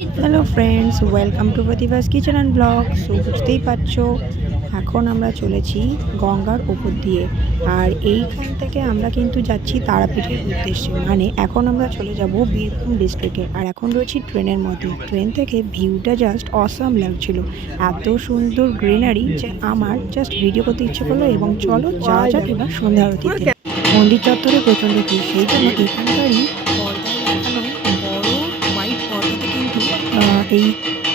Hello friends, welcome to Pratibha's kitchen and blog. So বুঝতেই পারছো, এখন আমরা চলেছি গঙ্গার ওপর দিয়ে। আর এইখান থেকে আমরা কিন্তু যাচ্ছি তারাপীঠের উদ্দেশ্যে। মানে এখন আমরা চলে যাব বীরভূম ডিস্ট্রিক্টে। আর এখন রয়েছি ট্রেনের মধ্যে। ট্রেন থেকে ভিউটা জাস্ট অসাম লাগছিল। এত সুন্দর গ্রিনারি যে আমার জাস্ট ভিডিও করতে ইচ্ছে করলো। এবং চলো যাওয়া যাক এবার সন্ধ্যা আরতিতে। মন্দির চত্বরে প্রচণ্ড ভিড়, সেই জন্য এখানকারই পর্দায় লাগানো বড় হোয়াইট পর্দাতে কিন্তু এই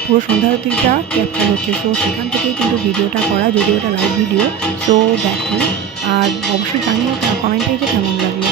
পুরো সন্ধ্যা আরতিটা ক্যাপচার হচ্ছে। সো সেখান থেকেই কিন্তু ভিডিওটা করা, যদিও ওটা লাইভ ভিডিও। সো দেখো, আর অবশ্যই জানিও কমেন্টে যে কেমন লাগলো।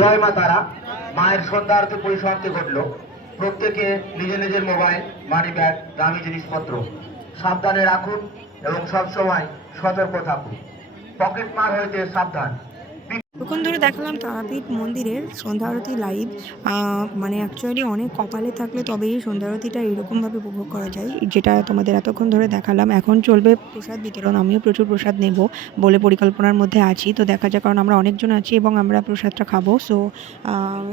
জয় মা তারা। মায়ের সন্ধ্যা আরতি পরিসমাপ্তি ঘটলো। প্রত্যেকে নিজের নিজের মোবাইল, মানি ব্যাগ, দামি জিনিসপত্র সাবধানে রাখুন এবং সবসময় সতর্ক থাকুন। পকেট মার হইতে সাবধান। তখন ধরে দেখালাম তারাপীঠ মন্দিরের সন্ধ্যা আরতি লাইভ। মানে অ্যাকচুয়ালি অনেক কপালে থাকলে তবেই সন্ধ্যা আরতিটা এরকমভাবে উপভোগ করা যায়, যেটা তোমাদের এতক্ষণ ধরে দেখালাম। এখন চলবে প্রসাদ বিতরণ। আমিও প্রচুর প্রসাদ নেব বলে পরিকল্পনার মধ্যে আছি। তো দেখা যাক, কারণ আমরা অনেকজন আছি এবং আমরা প্রসাদটা খাবো। সো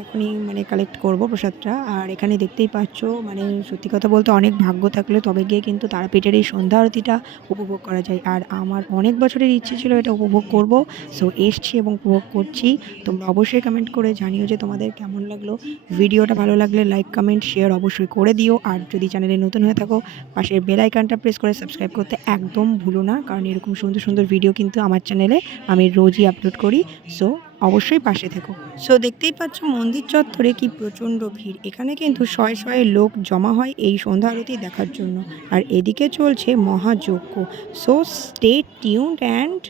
এখনই মানে কালেক্ট করব প্রসাদটা। আর এখানে দেখতেই পাচ্ছ, মানে সত্যি কথা বলতে অনেক ভাগ্য থাকলে তবে গিয়ে কিন্তু তারাপীঠের এই সন্ধ্যা আরতিটা উপভোগ করা যায়। আর আমার অনেক বছরের ইচ্ছে ছিল এটা উপভোগ করব। সো এসছি এবং উপভোগ করছি। তোমরা অবশ্যই কমেন্ট করে জানিও যে তোমাদের কেমন লাগলো। ভিডিওটা ভালো লাগলে লাইক কমেন্ট শেয়ার অবশ্যই করে দিও। আর যদি চ্যানেলে নতুন হয়ে থাকো পাশের বেল আইকনটা প্রেস করে সাবস্ক্রাইব করতে একদম ভুলো না, কারণ এরকম সুন্দর সুন্দর ভিডিও কিন্তু আমার চ্যানেলে আমি রোজই আপলোড করি। সো অবশ্যই পাশে থেকো। সো দেখতেই পাচ্ছ মন্দির চত্বরে কি প্রচণ্ড ভিড়। এখানে কিন্তু শয়ে শয়ে লোক জমা হয় এই সন্ধ্যা আরতি দেখার জন্য। আর এদিকে চলছে মহাযজ্ঞ। So stay tuned and